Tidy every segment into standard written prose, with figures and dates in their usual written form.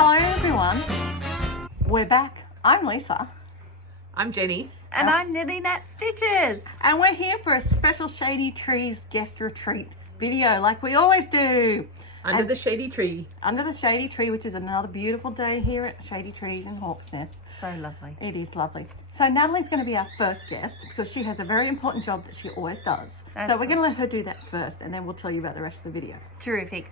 Hello everyone, we're back. I'm Lisa. I'm Jenny. And I'm Nilly Nat Stitches. And we're here for a special ShadyTreez guest retreat video like we always do. Under the shady tree. Under the shady tree, which is another beautiful day here at ShadyTreez in Hawk's Nest. So lovely. It is lovely. So Natalie's going to be our first guest because she has a very important job that she always does. So we're going to let her do that first and then we'll tell you about the rest of the video. Terrific.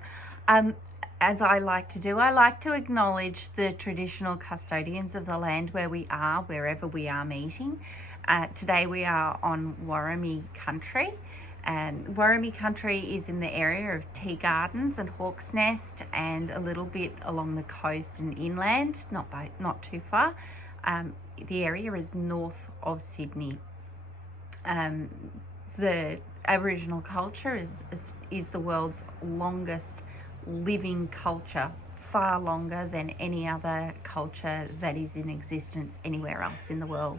As I like to do, I like to acknowledge the traditional custodians of the land where we are, wherever we are meeting. Today we are on Warramie country. And Warramie country is in the area of tea gardens and Hawk's Nest and a little bit along the coast and inland, not too far. The area is north of Sydney. The Aboriginal culture is the world's longest living culture, far longer than any other culture that is in existence anywhere else in the world.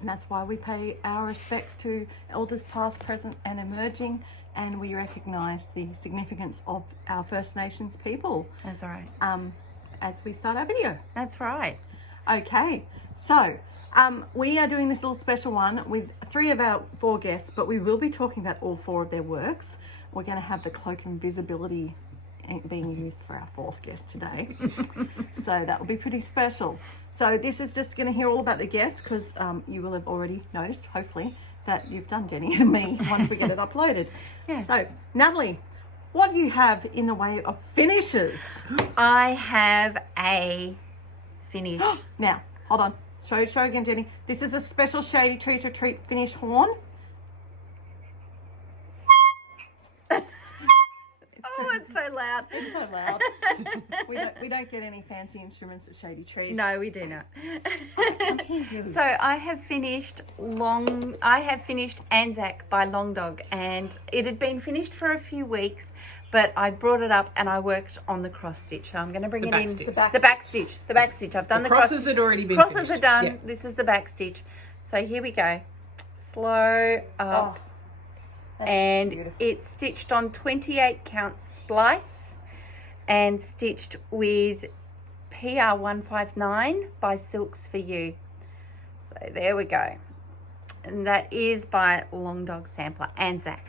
And that's why we pay our respects to elders past, present and emerging, and we recognise the significance of our First Nations people. That's right. As we start our video. That's right. Okay, so we are doing this little special one with 3 of our 4 guests, but we will be talking about all 4 of their works. We're going to have the cloak invisibility being used for our 4th guest today. So that will be pretty special. So this is just going to hear all about the guests because you will have already noticed, hopefully, that you've done Jenny and me once we get it uploaded. Yeah. So, Natalie, what do you have in the way of finishes? I have a finish. Now, hold on. Show again, Jenny. This is a special ShadyTreez retreat finish horn. Oh, it's so loud. It's so loud. we don't get any fancy instruments at ShadyTreez. No, we do not. You. So I have finished Anzac by Long Dog, and it had been finished for a few weeks, but I brought it up and I worked on the cross stitch. So I'm going to bring The it back in. stitch. The back stitch. The back stitch. I've done the crosses had already been crosses finished. are done. Yeah. This is the back stitch. So here we go. Slow up. And beautiful. it's stitched on 28 count splice and stitched with PR159 by Silks for You. So there we go. And that is by Long Dog Sampler, Anzac.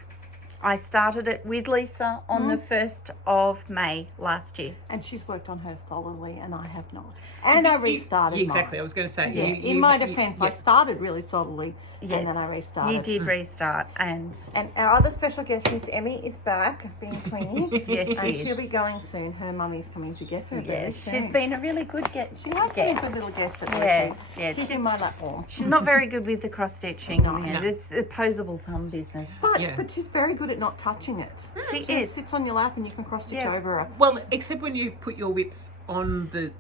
I started it with Lisa on the 1st of May last year. And she's worked on her solidly, and I have not. And I restarted Exactly, mine. I was going to say. Yeah. In my defence, I started really solidly, and then I restarted. You did restart, and our other special guest, Miss Emmy, is back, being cleaned. Yes, she and is. she'll be going soon. Her mummy's coming to get her. very yes, soon. she's been a really good guest. She has been a good little guest at the Yeah, retreat. yeah, Keeping my lap warm. She's not very good with the cross stitching. No. This the posable thumb business. But she's very good at not touching it. She She is. sits on your lap and you can cross stitch over her. Well, except when you put your whips on the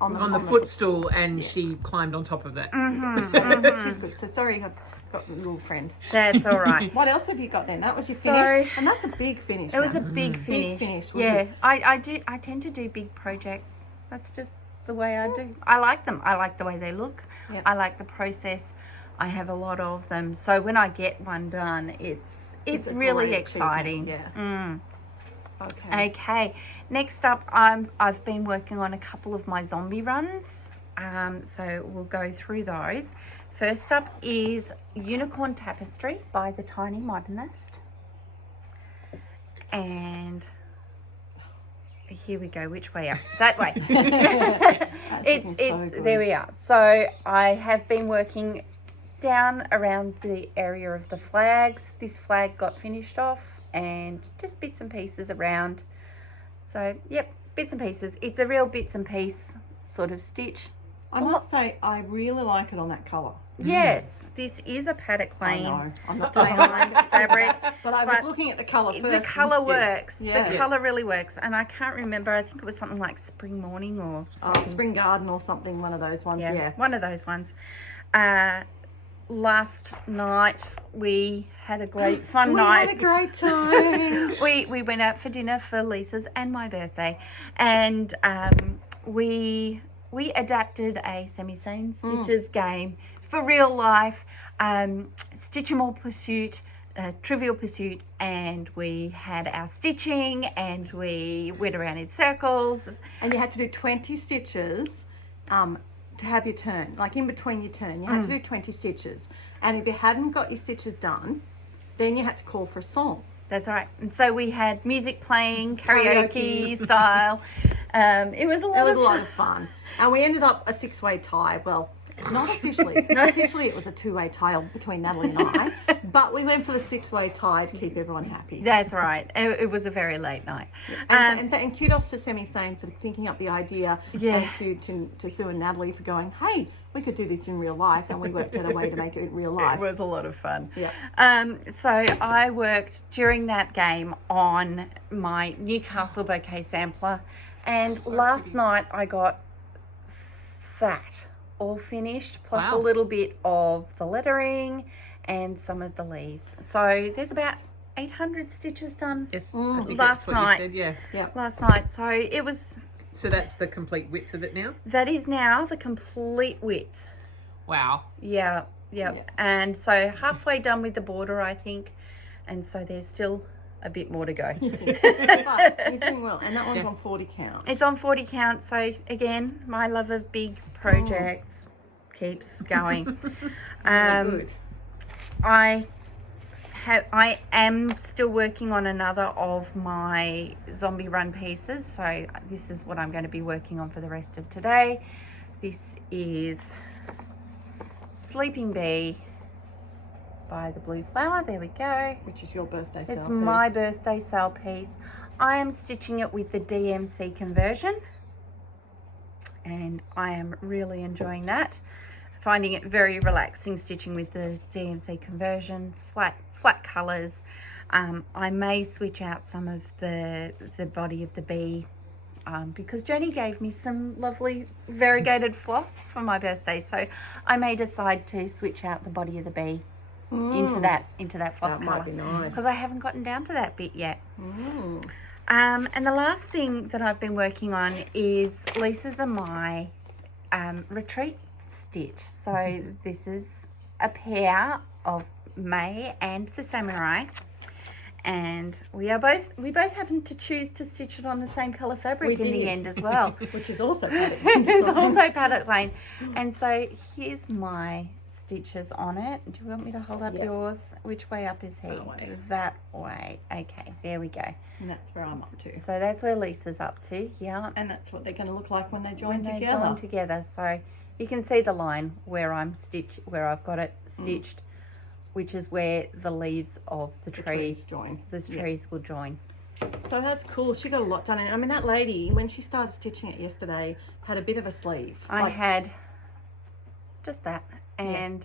On the footstool and she climbed on top of that. She's good. So sorry, I've got a little friend. That's all right. What else have you got then? That was your So- finish, and that's a big finish. It was a now. big finish. Big finish. wasn't Yeah, it? I tend to do big projects. That's just the way I do. I like them. I like the way they look. Yeah. I like the process. I have a lot of them. So when I get one done, it's a really great exciting. achievement, Mm. Okay. Okay. Next up, I've been working on a couple of my zombie runs. So we'll go through those. First up is Unicorn Tapestry by the Tiny Modernist. And here we go. Which way up? That way. looking so good. There we are. So I have been working down around the area of the flags. This flag got finished off and just bits and pieces around. So yep, bits and pieces. It's a real bits and piece sort of stitch. I must say, I really like it on that colour. Yes, this is a paddock I lane know. I'm not designed fabric. But I was But looking at the colour first. The colour works. Yes. The colour really works. And I can't remember, I think it was something like Spring Morning or something. Spring Garden or something, one of those ones, yeah. One of those ones. Last night we had a great fun night. We had a great time. We went out for dinner for Lisa's and my birthday, and we adapted a semi-scene stitches game for real life. Stitch 'em all pursuit, Trivial Pursuit, and we had our stitching, and we went around in circles. And you had to do 20 stitches to have your turn. Like in between your turn, you had to do 20 stitches. And if you hadn't got your stitches done, then you had to call for a song. That's right. And so we had music playing, karaoke style. It was a lot of fun. And we ended up a 6-way tie. Well, not officially. Not officially, it was a 2-way tie between Natalie and I. But we went for the 6-way tie to keep everyone happy. That's right. It was a very late night. And kudos to Semi Sane for thinking up the idea, Yeah. and to Sue and Natalie for going, hey, we could do this in real life, and we worked out a way to make it in real life. It was a lot of fun. Yeah. So I worked during that game on my Newcastle bouquet sampler, and last night I got that all finished, plus a little bit of the lettering and some of the leaves. So there's about 800 stitches done. Yes, Mm. I think Last that's what night. you said, yeah. Last night. So it was, So that's the complete width of it now? that is now the complete width. Wow. Yeah. And so halfway done with the border, I think. And so there's still a bit more to go. But you're doing well. And that one's on 40 count. It's on 40 count. So again, my love of big projects keeps going. Good. I am still working on another of my zombie run pieces. So this is what I'm going to be working on for the rest of today. This is Sleeping Bee by the Blue Flower. There we go. Which is your birthday sale It's piece. my birthday sale piece. I am stitching it with the DMC conversion, and I am really enjoying that. Finding it very relaxing stitching with the DMC conversion. Flat colours. I may switch out some of the body of the bee because Jenny gave me some lovely variegated floss for my birthday, so I may decide to switch out the body of the bee into that floss That colour. might be nice. Because I haven't gotten down to that bit yet. And the last thing that I've been working on is Lisa's and my retreat stitch. So this is a pair of May and the Samurai, and we both happened to choose to stitch it on the same colour fabric in the end as well. Which is also paddock. It's also paddock lane. And so here's my stitches on it. Do you want me to hold up yours? Which way up is he? That way. That way. Okay, there we go. And that's where I'm up to. So that's where Lisa's up to. Yeah. And that's what they're going to look like when they join When they together. join together. So you can see the line where I've got it stitched, which is where the leaves of the trees join. The trees will join. So that's cool. She got a lot done. And I mean, that lady, when she started stitching it yesterday, had a bit of a sleeve. I had just that and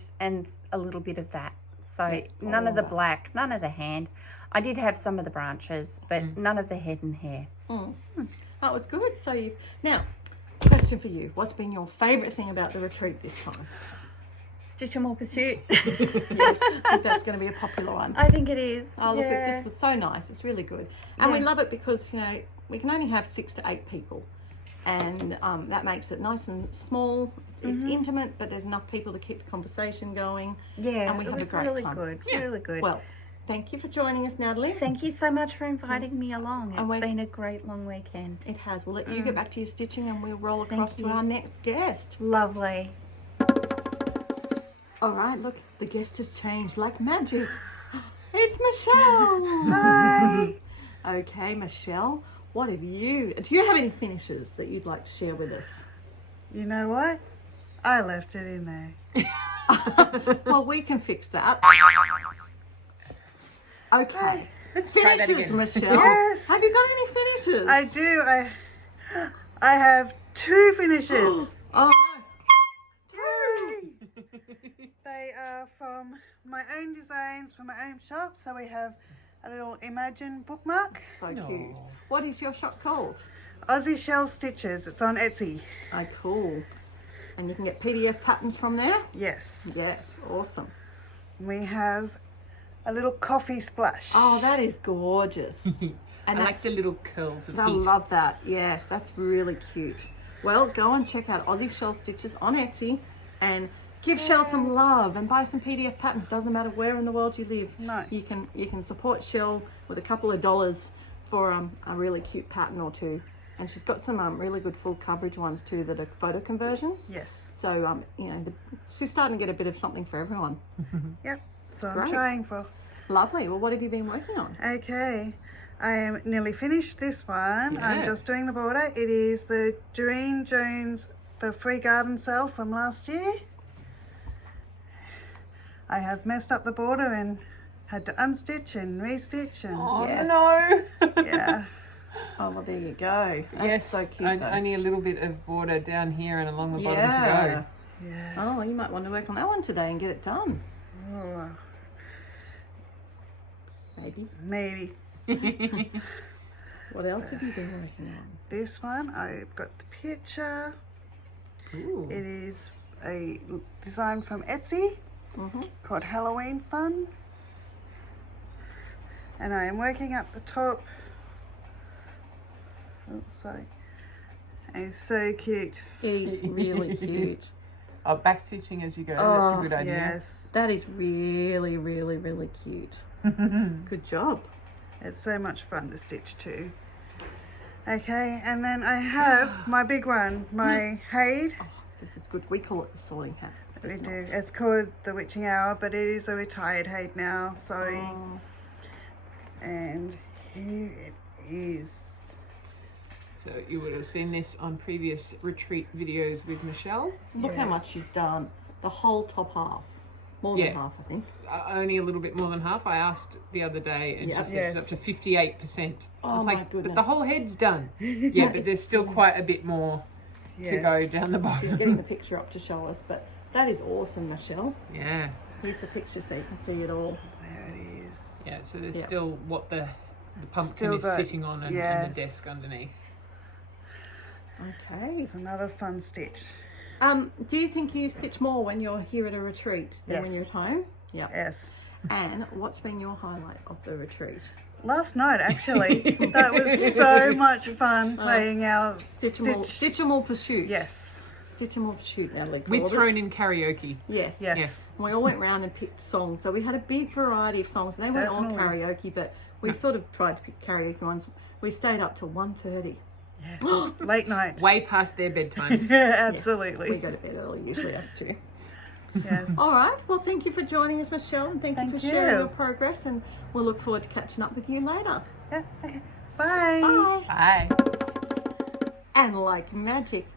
a little bit of that. So none of the black, none of the hand. I did have some of the branches, but none of the head and hair. That was good. So now, question for you. What's been your favourite thing about the retreat this time? Stitch 'em or Pursuit. Yes, I think that's going to be a popular one. I think it is. Oh, look, this was so nice. It's really good. And we love it because, we can only have 6 to 8 people. And that makes it nice and small. It's intimate, but there's enough people to keep the conversation going. Yeah, and we have it was a great really time. good. Really good. Well, thank you for joining us, Natalie. Thank you so much for inviting me along. And It's been a great long weekend. It has. We'll let you get back to your stitching and we'll roll across to you. our next guest. Lovely. All right, look, the guest has changed like magic. It's Michelle. Hi. Okay, Michelle, do you have any finishes that you'd like to share with us? You know what? I left it in there. Well, we can fix that. Okay. Let's try that Finishes, again. Michelle. Yes. Have you got any finishes? I do. I have 2 finishes. Oh, no. They are from my own designs, from my own shop. So we have a little Imagine bookmark. So cute. What is your shop called? Aussie Shell Stitches. It's on Etsy. Oh, cool. And you can get PDF patterns from there? Yes. Yes, awesome. We have a little coffee splash. Oh, that is gorgeous. And I like the little curls of I heat. love that. Yes, that's really cute. Well, go and check out Aussie Shell Stitches on Etsy and Give Shell some love and buy some PDF patterns. Doesn't matter where in the world you live. No. You can support Shell with a couple of dollars for a really cute pattern or two. And she's got some really good full coverage ones too that are photo conversions. Yes. So she's starting to get a bit of something for everyone. Yep. So I'm Great. trying for. Lovely. Well, what have you been working on? Okay. I am nearly finished this one. I'm Yes. just doing the border. It is the Doreen Jones, the free garden sale from last year. I have messed up the border and had to unstitch and restitch and Oh Yes. no. yeah. Oh, well, there you go. That's Yes, so cute. Though. only a little bit of border down here and along the bottom Yeah. Yes. Oh, well, you might want to work on that one today and get it done. Oh, Maybe. maybe. to go. What else have you been working on? This one, I've got the picture. Ooh. It is a design from Etsy called Halloween Fun. And I am working up the top. Oh, sorry. And it's so cute. It is really cute. Oh, back stitching as you go. That's a Oh, good idea. Yes. That is really, really, really cute. Good job. It's so much fun to stitch too. Okay, and then I have my big one, my Haid. Oh, this is good. We call it the sorting hat. We do. It's called the Witching Hour, but it is a retired Haid now. So, Oh, and here it is. So you would have seen this on previous retreat videos with Michelle. look how Yes. much she's done. The whole top half. More Yeah. than half, I think. Only a little bit more than half. I asked the other day, and Yeah. she said Yes. it's up to 58%. I was Oh, my like, but goodness. the whole head's done. Yeah, but there's still quite a bit more to go Yes. down the She's getting the bottom. picture up to show us, but that is awesome, Michelle. Yeah, Here's the picture so you can see it all. There it is. yeah. So there's Yeah. still what the pumpkin Still is got- sitting on, and yes. the desk underneath. Okay. It's another fun stitch. Do you think you stitch more when you're here at a retreat than when Yes. you're at home? Yeah. Yes. And what's been your highlight of the retreat? Last night, actually, that was so much fun playing our Stitchable Pursuit. Yes. Stitchable Pursuit, Natalie. With called it. thrown in karaoke. Yes. Yes. Yes. And we all went round and picked songs. So we had a big variety of songs. They weren't all Definitely. karaoke, but we sort of tried to pick karaoke ones. We stayed up till 1:30. Late night. Way past their bedtimes. Yeah, We absolutely. go to bed early, usually us two. Yes. All right. Well, thank you for joining us, Michelle, and thank you Thank for sharing you. your progress. And we'll look forward to catching up with you later. Yeah, okay. Bye. Bye. Bye. And like magic,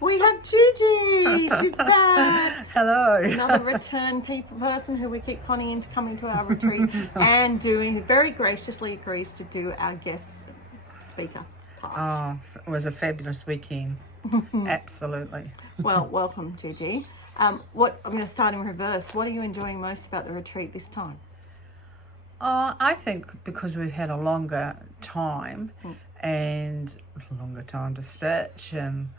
we have Gigi. She's back. Hello. Another return person who we keep conning into coming to our retreat and doing very graciously agrees to do our guest speaker part. Oh, it was a fabulous weekend. Absolutely. Well, welcome, Gigi. What I'm going to start in reverse. What are you enjoying most about the retreat this time? I think because we've had a longer time and a longer time to stitch and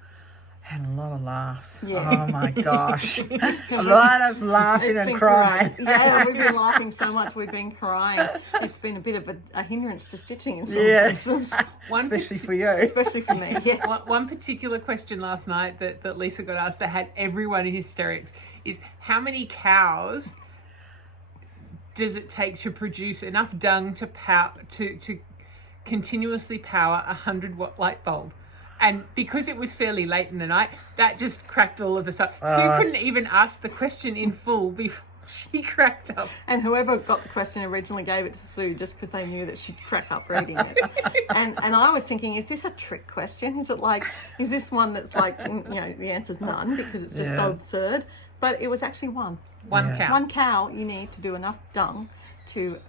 had a lot of laughs. Yeah. Oh my gosh. A lot of laughing It's and been crying. great. Yeah, we've been laughing so much. We've been crying. It's been a bit of a hindrance to stitching in some Yes. places, One Especially partic- for you. especially for me. Yes. One particular question last night that Lisa got asked that had everyone in hysterics is how many cows does it take to produce enough dung to to continuously power a 100-watt light bulb? And because it was fairly late in the night, that just cracked all of us up. Sue couldn't even ask the question in full before she cracked up. And whoever got the question originally gave it to Sue just because they knew that she'd crack up reading it. And I was thinking, is this a trick question? Is it like, is this one that's like, the answer's none because it's just so Yeah. absurd? But it was actually one. One cow. One cow, you need to do enough dung to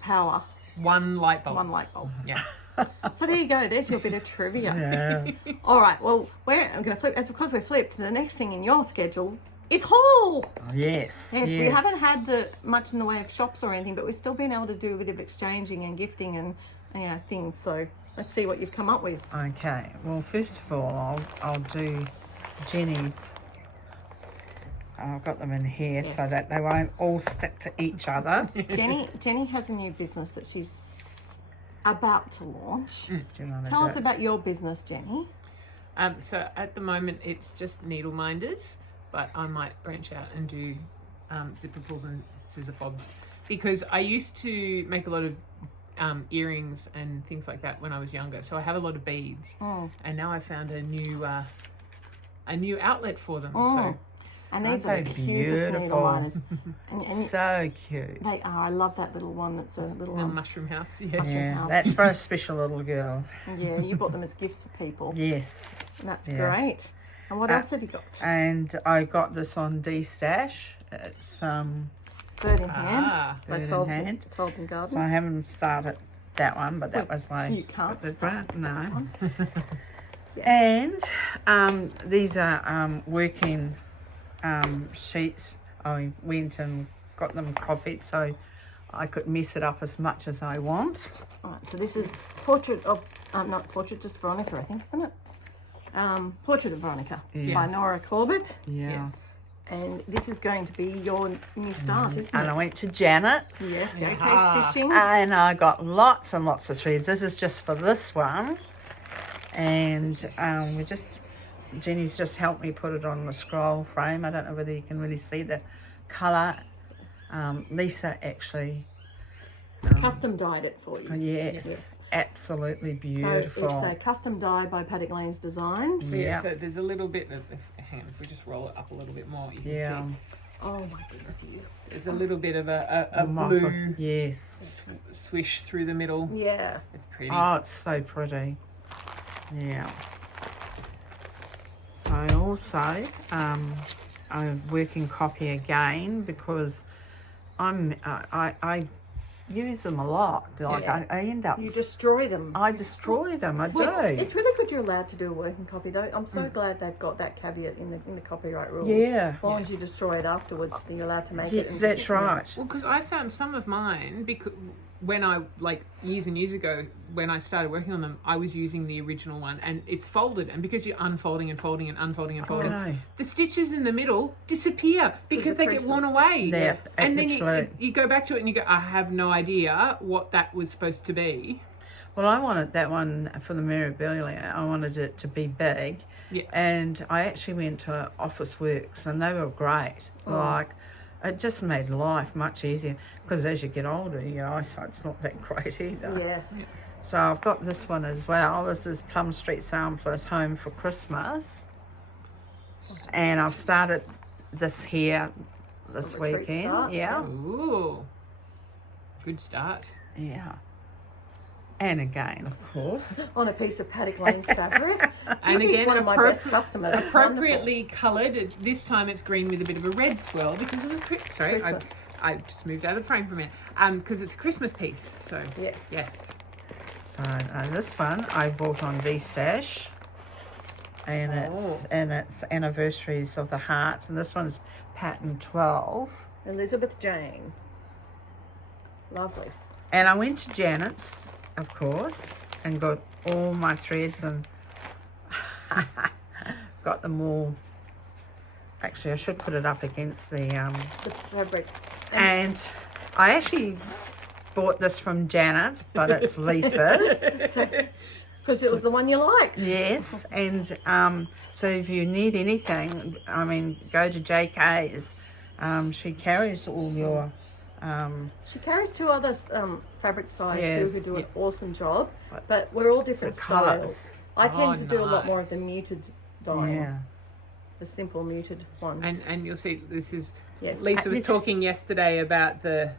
power One light bulb. one light bulb. Yeah. So there you go. There's your bit of trivia. Yeah. All right. Well, I'm going to flip. As because we're flipped, the next thing in your schedule is haul. Yes. Yes, we haven't had much in the way of shops or anything, but we've still been able to do a bit of exchanging and gifting and things. So let's see what you've come up with. Okay. Well, first of all, I'll do Jenny's. I've got them in here so Yes. that they won't all stick to each other. Jenny has a new business that she's about to launch. Do you want to Tell do us it? about your business, Jenny. So at the moment, it's just needle minders. but I might branch out and do zipper pulls and scissor fobs, because I used to make a lot of earrings and things like that when I was younger. So I have a lot of beads, and now I found a new outlet for them. So. And these Aren't are they the cutest needle beautiful? liners. And So cute. they are. I love that little one. That's a little The mushroom house, yeah. mushroom Yeah, house. that's for a special little girl. Yeah, you bought them as gifts for people. Yes. And that's Yeah. great. And what else have you got? And I got this on D-Stash. It's Bird in hand. By Bird in Cold Hand. Garden. So I haven't started that one, but that was my. You can't start No. And these are working sheets. I went and got them copied so I could mess it up as much as I want. Alright, so this is portrait of, not portrait, just Veronica, I think, isn't it? Portrait of Veronica by Nora Corbett. Yeah. Yes. And this is going to be your new start, isn't And it? I went to Janet's. Yes, JK Yeah. stitching. And I got lots and lots of threads. This is just for this one. And Jenny's just helped me put it on the scroll frame. I don't know whether you can really see the colour. Lisa actually, Custom dyed it for you. yes, absolutely beautiful. So it's a custom dye by Paddock Lane's Designs. So, Yeah. so there's a little bit of, hang on, if we just roll it up a little bit more, you can Yeah. see Oh my goodness, you. there's a little bit of a Mop blue of- yes. swish through the middle. Yeah. It's pretty. Oh, it's so pretty. Yeah. So also, I'm working copy again because I use them a lot. Like Yeah. I end up, You destroy them. I destroy them. I Well, do. it's really good you're allowed to do a working copy though. I'm so glad they've got that caveat in the copyright rules. Yeah. As long as you destroy it afterwards, then you're allowed to make it. Yeah, and that's keep it. right. Well, because I found some of mine, because when I, like years and years ago, when I started working on them, I was using the original one, and it's folded, and because you're unfolding and folding and unfolding and folding, know. the stitches in the middle disappear because the they get worn creases. away. Yeah, And then absolutely. you go back to it and you go, I have no idea what that was supposed to be. Well, I wanted that one for the memorabilia. I wanted it to be big. Yeah. And I actually went to Office Works and they were great. Like, it just made life much easier because as you get older, your eyesight's not that great either. Yes. So I've got this one as well. This is Plum Street Samplers Home for Christmas. And I've started this here this retreat weekend. start, Yeah. Ooh, good start. Yeah. And again, of course. On a piece of Paddock Lane's fabric. And She's again, one of my best customers. It's appropriately coloured. This time it's green with a bit of a red swirl because of the Christmas. I just moved out of the frame for a minute. Because it's a Christmas piece. So wonderful. Yes. yes. So this one I bought on D-Stash. And it's Anniversaries of the Heart. And this one's pattern 12. Elizabeth Jane. Lovely. And I went to Janet's, of course, and got all my threads and got them all. Actually, I should put it up against the The fabric. and I actually bought this from Janet's, but it's Lisa's. Because it was the one you liked. Yes, and so if you need anything, I mean, go to JK's. She carries all your She carries two other fabric styles Yes. too who do an awesome job, but we're all different The colours. styles. I tend to do a lot more of the nice. muted dyeing, yeah. the simple muted ones. And you'll see this is yes. Lisa was talking yesterday about the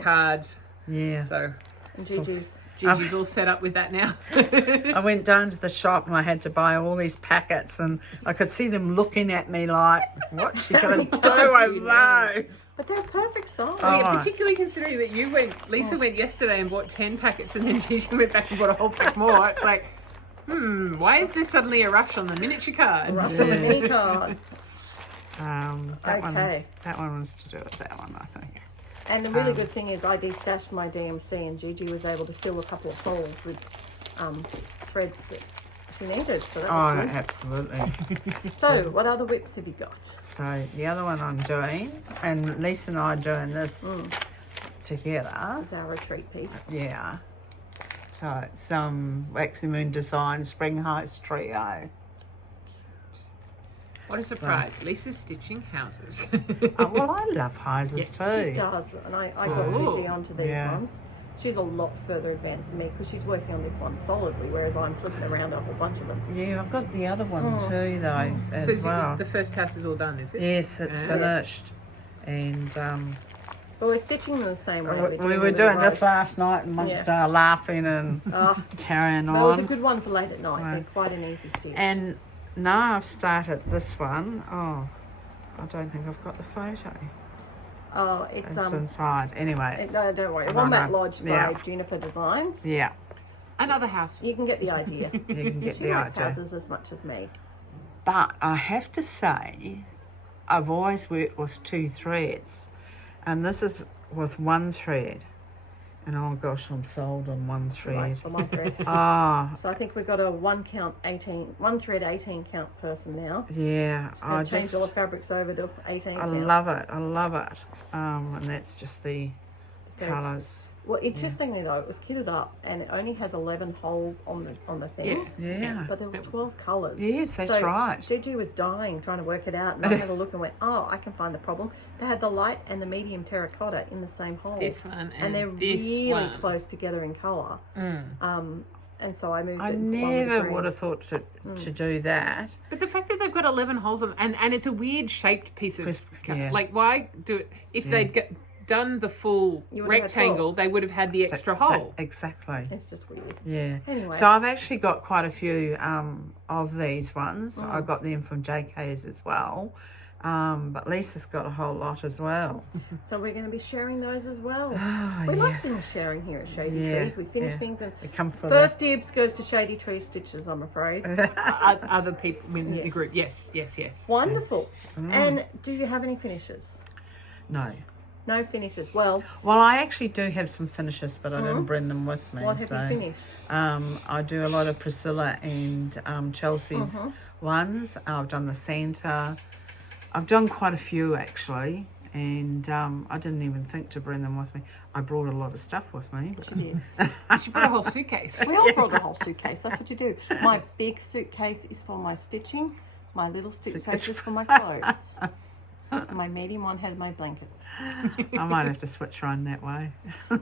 cards. Yeah. So And Gigi's. Gigi's all set up with that now. I went down to the shop and I had to buy all these packets and I could see them looking at me like, what's she going to do cards with do you those? But they're perfect size. Oh. Yeah, particularly considering that you Lisa went yesterday and bought 10 packets and then Gigi went back and bought a whole pack more. It's like, why is there suddenly a rush on the miniature cards? Rush on the mini cards. That Okay. one was to do with that one, I think. And the really good thing is I de-stashed my DMC and Gigi was able to fill a couple of holes with threads that she needed. So that was Oh, good. absolutely. So what other whips have you got? So the other one I'm doing, and Lisa and I are doing this together. This is our retreat piece. Yeah. So it's Waxy Moon Design Spring Heights Trio. What a surprise. Lisa's stitching houses. Well, I love houses Yes, too. She does, and I got Ooh. Gigi onto these Yeah. ones. She's a lot further advanced than me because she's working on this one solidly, whereas I'm flipping around a whole bunch of them. Yeah, I've got the other one too, though, as so is well. the first house is all done, is it? Yes, it's Yes. finished. And But we're stitching them the same way. we were doing this last night amongst our laughing and carrying That was a on. good one for late at night. They're quite an easy stitch. And now I've started this one. Oh, I don't think I've got the photo. oh, it's It's inside. Anyway, it's, no, don't worry. I Wombat know. Lodge by Yeah. Juniper Designs. Yeah, Another house. You can get the idea. you can get She the likes idea. houses as much as me. But I have to say, I've always worked with 2 threads, and this is with 1 thread. And oh gosh, I'm sold on 1 thread. Nice for my thread. Ah, So I think we've got a one thread 18 count person now. yeah. Just gonna change all the fabrics over to 18 I count. love it. I love it. And that's just the Threads. colours. Well, interestingly though, it was kitted up and it only has 11 holes on the thing. Yeah. But there was 12 colours. Yes, that's so right. Gigi was dying trying to work it out, and I had a look and went, "Oh, I can find the problem." They had the light and the medium terracotta in the same hole, This one and they're this really one. close together in colour. And so I moved. I it one with the never green. would have thought to do that. But the fact that they've got 11 holes on, and it's a weird shaped piece of yeah. like, why do it if they'd done the full You would have had rectangle, they would have had the extra hole. Exactly. It's just weird. Yeah. Anyway. So I've actually got quite a few of these ones. I got them from JK's as well. But Lisa's got a whole lot as well. So we're going to be sharing those as well. Oh, We like yes. things sharing here at Shady Yeah, Trees. We finish yeah. things, and They come for first dibs goes to ShadyTreez Stitches, I'm afraid. Other people in the Yes. group. Yes. Wonderful. And do you have any finishes? No. No finishes. Well, Well, I actually do have some finishes, but I didn't bring them with me. what have so, you finished? I do a lot of Priscilla and Chelsea's ones. I've done the Santa. I've done quite a few actually, and I didn't even think to bring them with me. I brought a lot of stuff with me. She did. She brought a whole suitcase. We all brought a whole suitcase. That's what you do. My big suitcase is for my stitching. My little suitcase is for my clothes. My medium one had my blankets. I might have to switch around that way.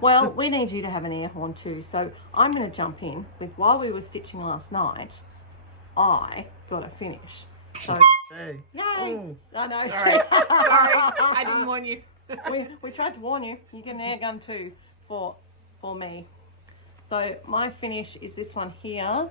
Well, we need you to have an air horn too. So I'm going to jump in with while we were stitching last night, I got a finish. So, Too. yay! Ooh. I know. Sorry, I didn't warn you. we tried to warn you. You get an air gun too for me. So my finish is this one here,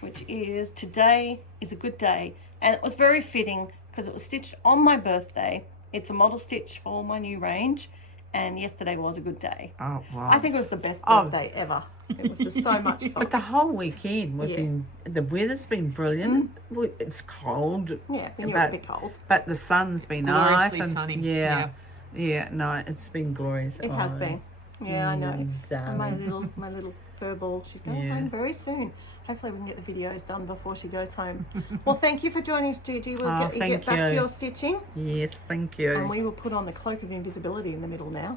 which is Today is a Good Day. And it was very fitting because it was stitched on my birthday. It's a model stitch for my new range. And yesterday was a good day. Oh, wow. I think it was the best Oh. birthday ever. It was just so much fun. But the whole weekend we've Yeah. been, the weather's been brilliant. It's cold. Yeah, we knew it but, would be cold. But the sun's been nice. Gloriously And sunny. Yeah, no, it's been glorious. It has been. Yeah, I know. And my darling. little fur ball, she's going Yeah. home very soon. Hopefully we can get the videos done before she goes home. Well, thank you for joining us, Gigi. We'll Oh, get thank back to you. your stitching. Yes, thank you. And we will put on the cloak of invisibility in the middle now.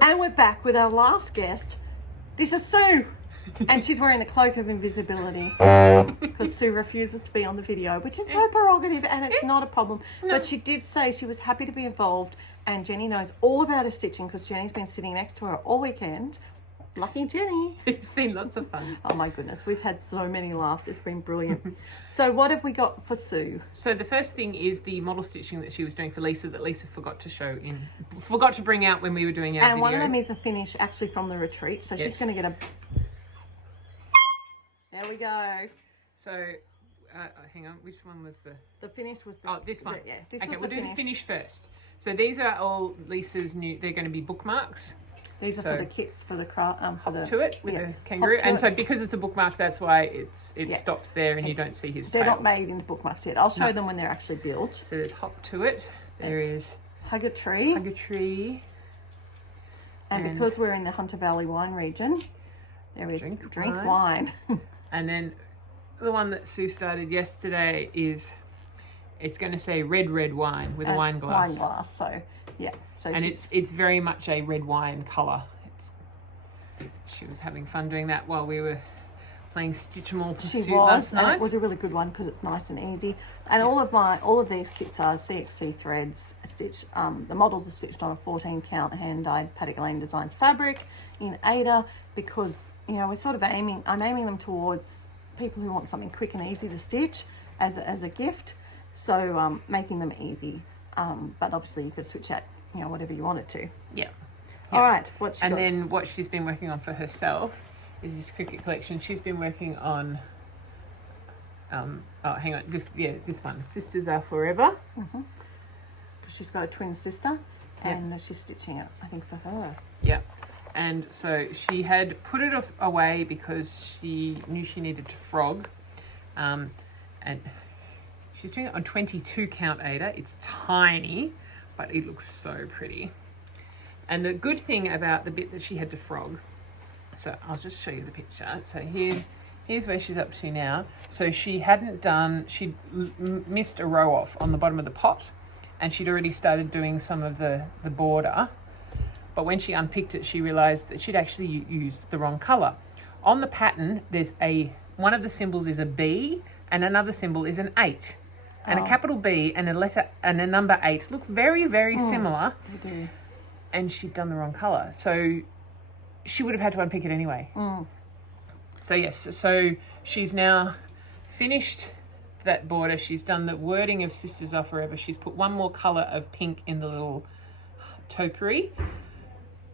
And we're back with our last guest. This is Sue. And she's wearing the cloak of invisibility because Sue refuses to be on the video, which is her prerogative and it's not a problem. But she did say she was happy to be involved, and Jenny knows all about her stitching because Jenny's been sitting next to her all weekend. Lucky Jenny. It's been lots of fun. Oh my goodness, we've had so many laughs. It's been brilliant. So what have we got for Sue? So the first thing is the model stitching that she was doing for Lisa that Lisa forgot to bring out when we were doing our And video. one of them is a finish actually from the retreat. So she's Yes. going to get a... There we go. So, hang on, which one was the... The finish was the... Oh, this one. Yeah, this Okay, was we'll the do the finish first. So these are all Lisa's new, they're going to be bookmarks These are So- for the kits for the craft. For the to it with yeah, the kangaroo. hop to And so it. because it's a bookmark, that's why it Yeah. stops there and you It's- don't see his They're tail. not made into bookmarks yet. I'll show No. them when they're actually built. So there's hop to it. There is Hug a tree. hug a tree. And and- because we're in the Hunter Valley wine region, there is drink wine. And then the one that Sue started yesterday is, it's going to say red wine with a As wine glass. Wine glass. So yeah. So And she's, it's very much a red wine colour. She was having fun doing that while we were playing Stitch Them All She Pursuit was, last and night. it was a really good one because it's nice and easy. And all of these kits are CXC threads stitched. The models are stitched on a 14 count hand dyed Paddock Lane Designs fabric in Ada because we're sort of I'm aiming them towards people who want something quick and easy to stitch as a gift. So making them easy, but obviously you could switch out whatever you wanted to. Yeah. All right, what she And got? then what she's been working on for herself is this cricket collection. She's been working on, hang on, this one, Sisters Are Forever. She's got a twin sister, and she's stitching it, I think, for her. Yeah. And so she had put it away because she knew she needed to frog. And she's doing it on 22 count Ada. It's tiny, but it looks so pretty. And the good thing about the bit that she had to frog, so I'll just show you the picture. So here's where she's up to now. So she'd missed a row off on the bottom of the pot, and she'd already started doing some of the border. But when she unpicked it, she realized that she'd actually used the wrong color. On the pattern, there's one of the symbols is a B and another symbol is an 8. And a capital B and a letter and a number 8 look very, very similar. They do. And she'd done the wrong color. So she would have had to unpick it anyway. So yes, so she's now finished that border. She's done the wording of Sisters Are Forever. She's put one more color of pink in the little topiary,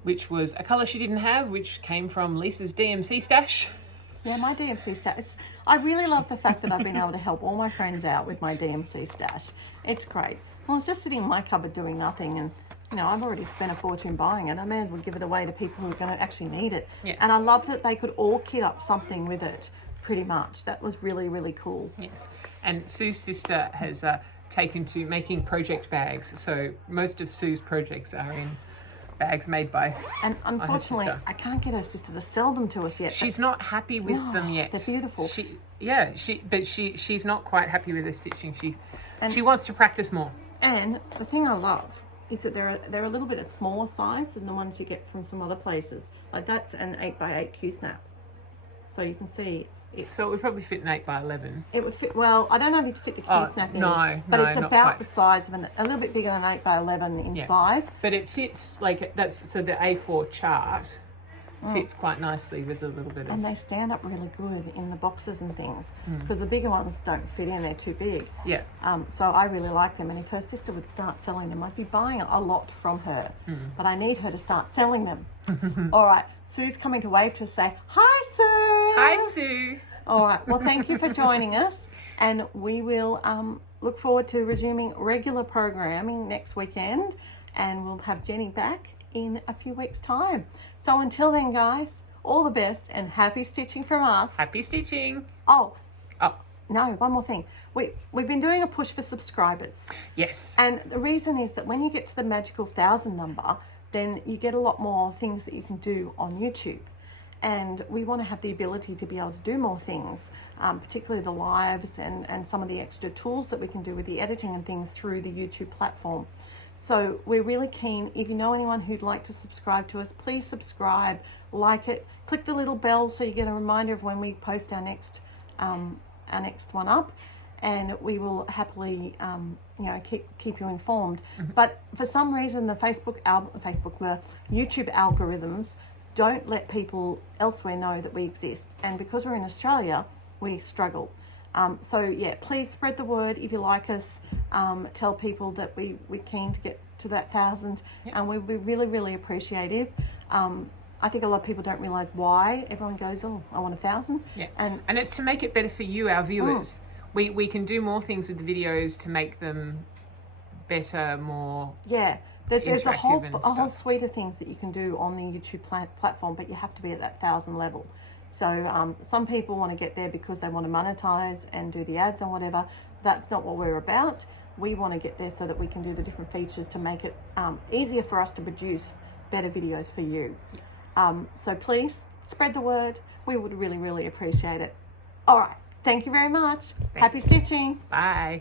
which was a color she didn't have, which came from Lisa's DMC stash. Yeah, my DMC stash. I really love the fact that I've been able to help all my friends out with my DMC stash. It's great. Well, it's just sitting in my cupboard doing nothing, and I've already spent a fortune buying it. I may as well give it away to people who are going to actually need it. Yes. And I love that they could all kit up something with it, pretty much. That was really, really cool. Yes. And Sue's sister has taken to making project bags. So most of Sue's projects are in bags made by And unfortunately, sister. I can't get her sister to sell them to us yet. She's not happy with them yet. They're beautiful. She's not quite happy with the stitching. She wants to practice more. And the thing I love is that they're a little bit of smaller size than the ones you get from some other places. Like that's an 8x8 Q-snap. So you can see it's So it would probably fit an 8x11. it would fit well. I don't know if it'd fit the Q-snap in, no, but no, it's not about quite. the size of a little bit bigger than 8x11 in size. But it fits so the A4 chart fits quite nicely with a little bit of. And they stand up really good in the boxes and things because the bigger ones don't fit in; they're too big. Yeah. So I really like them, and if her sister would start selling them, I'd be buying a lot from her. But I need her to start selling them. All right, Sue's coming to wave to us, say hi, Sue. Hi, Sue. All right. Well, thank you for joining us, and we will look forward to resuming regular programming next weekend, and we'll have Jenny back in a few weeks' time. So until then, guys, all the best and happy stitching from us. Happy stitching. Oh, Oh, no, one more thing. We've been doing a push for subscribers. yes. And the reason is that when you get to the magical 1,000 number, then you get a lot more things that you can do on YouTube. And we want to have the ability to be able to do more things, particularly the lives and some of the extra tools that we can do with the editing and things through the YouTube platform. So we're really keen. If you know anyone who'd like to subscribe to us, please subscribe, like it, click the little bell so you get a reminder of when we post our next one up, and we will happily keep you informed. But for some reason the the YouTube algorithms don't let people elsewhere know that we exist, and because we're in Australia we struggle. So yeah, please spread the word if you like us. Tell people that we're keen to get to that 1,000, and we'll be really, really appreciative. I think a lot of people don't realise why everyone goes, oh, I want 1,000. Yeah. And it's to make it better for you, our viewers. We can do more things with the videos to make them better, more. Yeah. There's a whole interactive and stuff. suite of things that you can do on the YouTube platform, but you have to be at that 1,000 level. So some people want to get there because they want to monetize and do the ads and whatever. That's not what we're about. We want to get there so that we can do the different features to make it easier for us to produce better videos for you. So please spread the word. We would really, really appreciate it. All right. Thank you very much. Happy stitching. Bye.